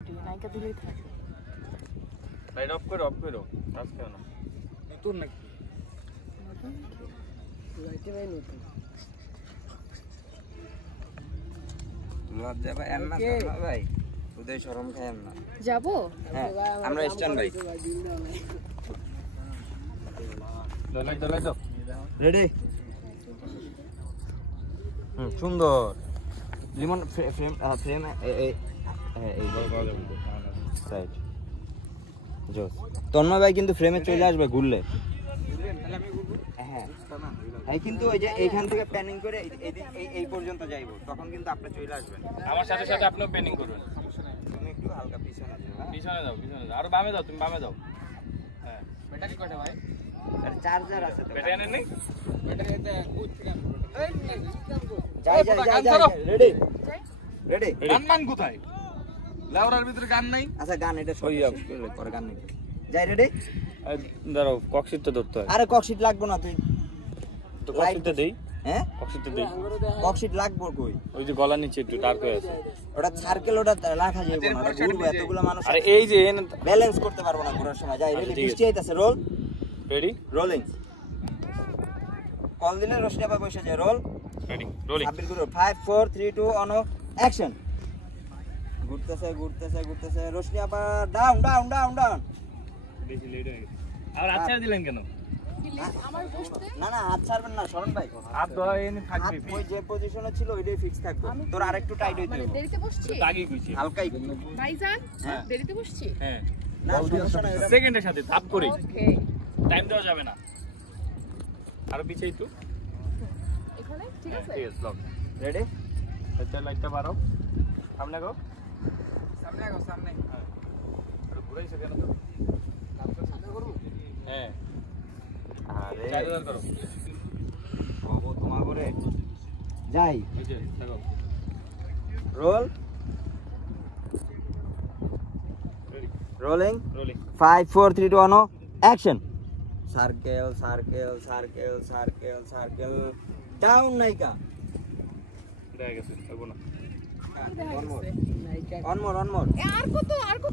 নায়িকা দিলেই থাকে। লাইট অফ করো কাজ কেন না নতুন নাকি লাইটে ভাই নতুন লজ্জা ভাই না ভাই উদয় শরম খায় না যাবো হ্যাঁ আমরা স্ট্যান্ড ভাই লাইট দাও রেডি সুন্দর লিমন ফ্রেম এই রাইট জোস তন্ময় ভাই কিন্তু ফ্রেমে চলে আসবে ঘুরলে হ্যাঁ এই কিন্তু ওই যে এইখান থেকে প্ল্যানিং করে এই পর্যন্ত যাইবো তখন কিন্তু আপনি চলে আসবেন আমার সাথে সাথে আপনিও প্ল্যানিং করবেন তুমি একটু হালকা পিছনে যাও পিছনে যাও আরো বামে যাও তুমি বামে যাও হ্যাঁ ব্যাটারি কয়টা ভাই আর চার্জার আছে তো ব্যাটারি নেই ব্যাটারিতে কুচ থেকে যাই রেডি গান কোথায় লাউরার ভিতরে গান নাই আচ্ছা গান এটা সই পরে গান নেই যাই রেডি দাঁড়াও কক্সিটটা ধরতে হয় আরে কক্সিট লাগবে না তুই তো কক্সিটটা দেই হ্যাঁ কক্সিটটা দেই কক্সিট লাগবে কই ওই যে গলার নিচে একটু ডার্ক হয়ে আছে ওটা সার্কেল ওটা রাখা যাবে না ওটা ঘুরবে এতগুলো মানুষ আরে এই যে ব্যালেন্স করতে পারবো না ঘোরার সময় যাই রেডি বৃষ্টি আইতাছে রোল রেডি রোলিং কল দিলে রশনি আপা বসে যায় role ready rolling Sabbir Guru 5 4 3 2 on action ঘুরতেছে রশনি আপা ডাউন বেশি লেট হয়ে গেছে আর আচ্ছা দিলেন কেন আমার বসতে না হাত ছাড়বেন না শরণ ভাই হাত ধোয়া এনে থাকবে ওই যে পজিশনে ছিল ওইটাই ফিক্স থাকবে তোর আরেকটু টাইট হইতে মানে হবে দেরিতে বসছি আগেই কইছি হালকাই ভাইজান হ্যাঁ। দেরিতে বসছি হ্যাঁ না সমস্যা নাই ওটা সেকেন্ডের সাথে ধাপ করে ওকে টাইম দেওয়া যাবে না আরো পিছেই তো এখানে ঠিক আছে ঠিক আছে লক রেডি এটা লাইটটা বাড়াও সামনে গো সামনে হ্যাঁ আর ঘুরাইছো কেন তো হ্যাঁ আরে চার্জার করো বাবু তোমার করে যাই এই যে দেখো roll ready rolling rolling 5 4 3 2 1 action circle down নাইকা দেখা গেছে হইব না অন মোর আর কত